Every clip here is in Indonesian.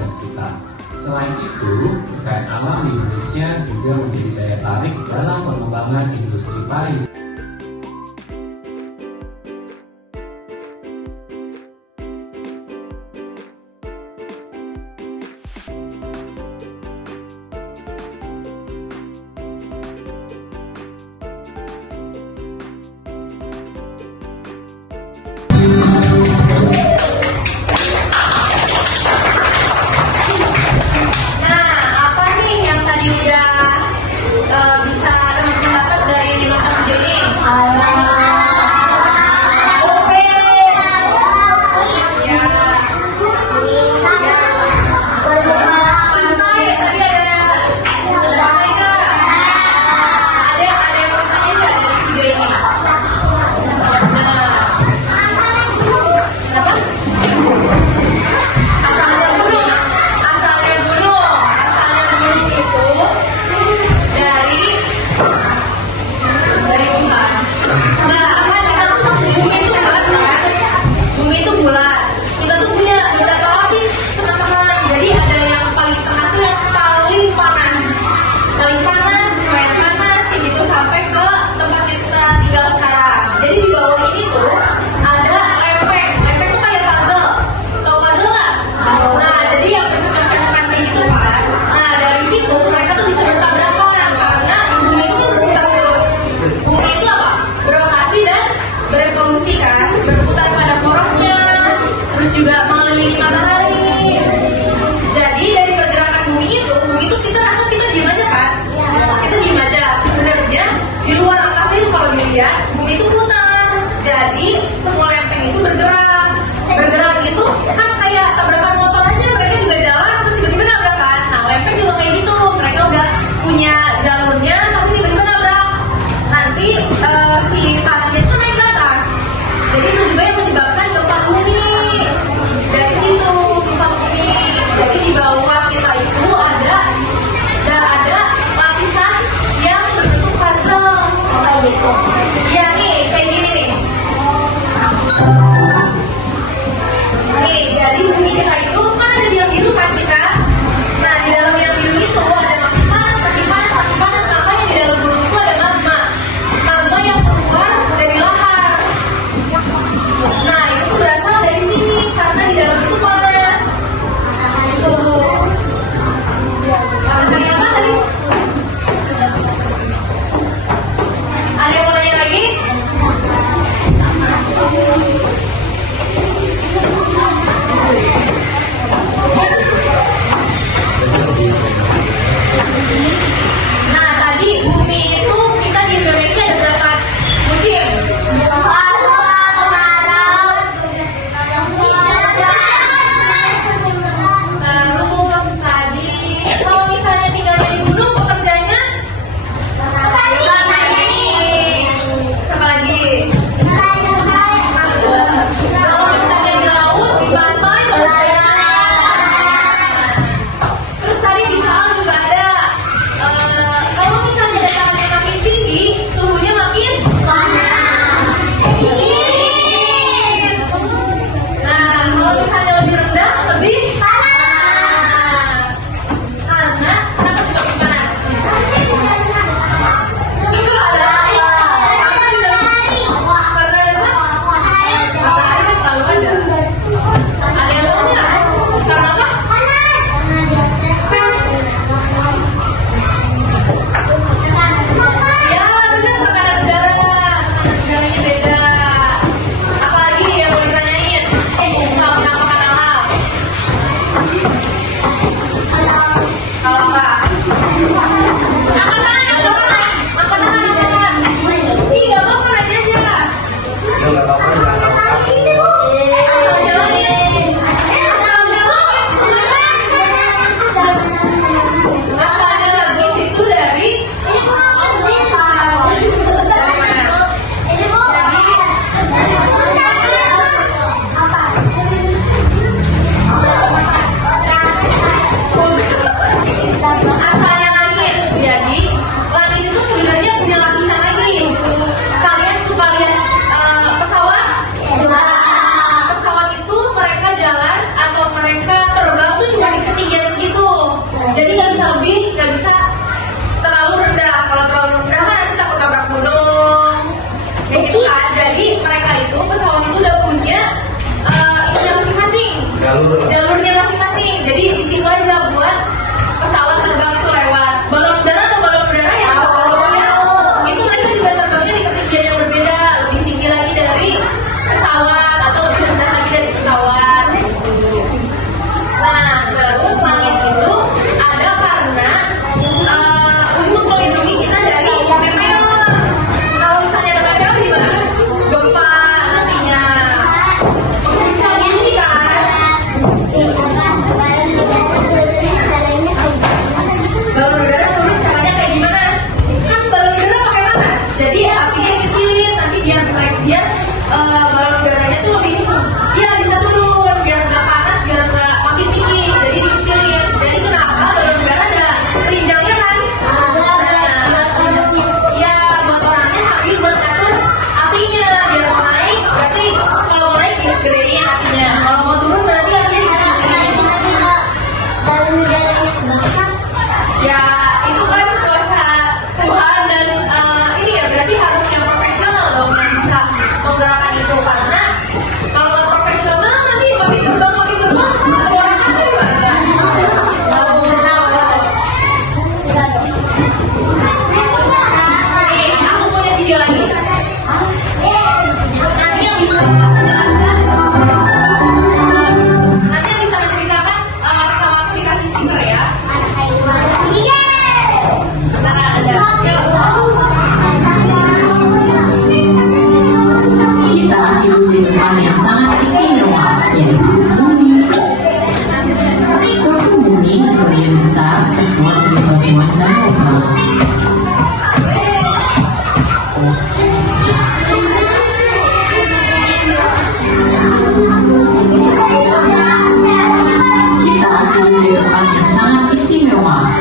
tugas kita. Selain itu, kekayaan alam di Indonesia juga menjadi daya tarik dalam pengembangan industri pariwisata. Bisa teman-teman dapat dari 5 video ini. Berputar pada porosnya, terus juga mengelilingi matahari. Jadi dari pergerakan bumi itu kita rasa kita diam aja kan? Kita diam aja. Sebenarnya di luar angkasa itu kalau dilihat bumi itu putar. Jadi semua lempeng itu bergerak. Bergerak itu kan kayak tabrakan motor aja. Mereka juga jalan terus tiba-tiba nabrakan. Nah lempeng juga kayak gitu. Mereka udah punya jalurnya tapi tiba-tiba nabrak. Nanti si tanahnya itu naik ke atas. Jadi itu juga yang menyebabkan gempa bumi. Dari situ gempa bumi. Jadi di bawah kita itu ada lapisan yang berbentuk puzzle. Kayak gitu. Iya nih, kayak gini nih. Nih, jadi bumi kita itu kan ada di yang biru kan kita. Nah, di dalam yang biru itu ada makin panas. Makanya di dalam bumi itu ada magma. Magma yang keluar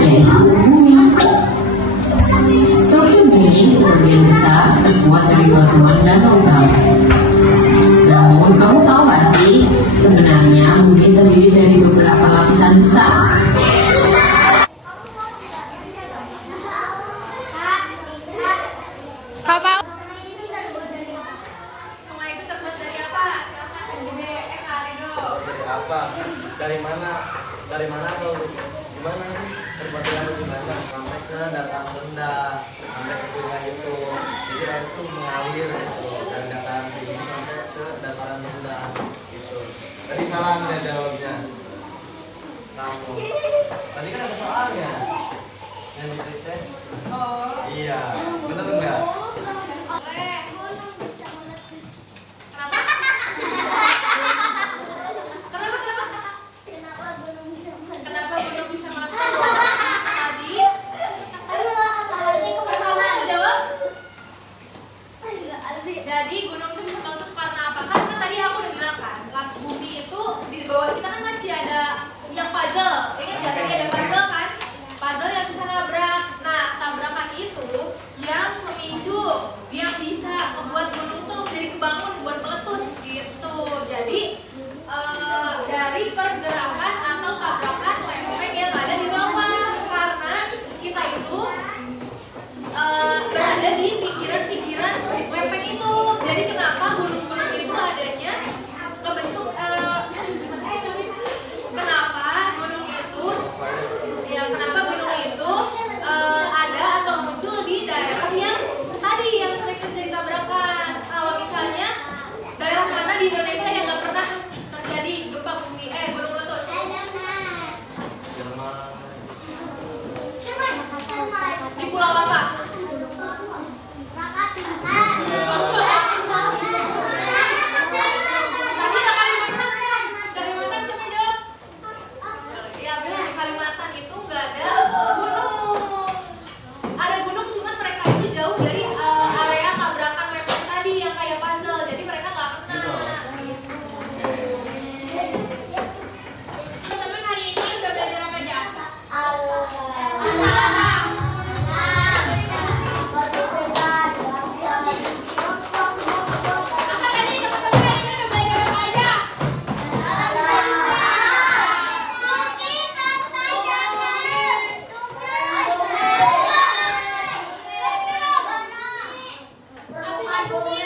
yaitu bumi. Struktur bumi sebagian besar terbuat dari batuan dan logam. Namun, kamu tahu gak sih, sebenarnya bumi terdiri dari beberapa lapisan besar. Sungai itu terbuat dari apa? Silakan Bebe, Kak Rido. Dari apa? Dari mana? Dari mana atau gimana sih? Terbuat dari gimana? Sampai ke dataran rendah, sampai ke sungai itu. Jadi air itu mengalir gitu dari dataran tinggi sampai ke dataran rendah gitu. Tadi salah nih jawabnya. Kamu. Tadi kan ada soalnya yang dites. Oh. Iya, benar enggak? Boleh. Kenapa? Kenapa gunung bisa meletus? Tadi aku jawab. Jadi gunung itu bisa meletus karena apa? Karena tadi aku udah bilang kan, bumi itu di bawah kita kan masih ada yang puzzle. Ingat nggak tadi ada puzzle kan? Puzzle yang bisa nabrak. Nah, tabrakan itu yang memicu, yang bisa membuat gunung tuh jadi kebangun buat meletus gitu. Jadi dari pergerakan atau tabrakan lempeng yang ada di bawah, karena kita itu berada di pinggiran-pinggiran lempeng itu. Jadi kenapa gunung-gunung itu adanya kebentuk kenapa gunung itu ada atau muncul di daerah yang tadi yang sering terjadi tabrakan. Kalau misalnya daerah mana di Indonesia yang nggak pernah terjadi gempa bumi gunung meletus? Di pulau apa? Tadi ada Kalimantan. Kalimantan siapa yang jawab? Ya benar, di Kalimantan itu nggak ada gunung. Ada gunung cuman mereka itu jauh dari area tabrakan lempeng tadi yang kayak puzzle. Jadi mereka nggak kena gitu. Teman hari ini udah belajar apa aja? Apa tadi teman-teman hari ini udah belajar apa aja? Lapisan bumi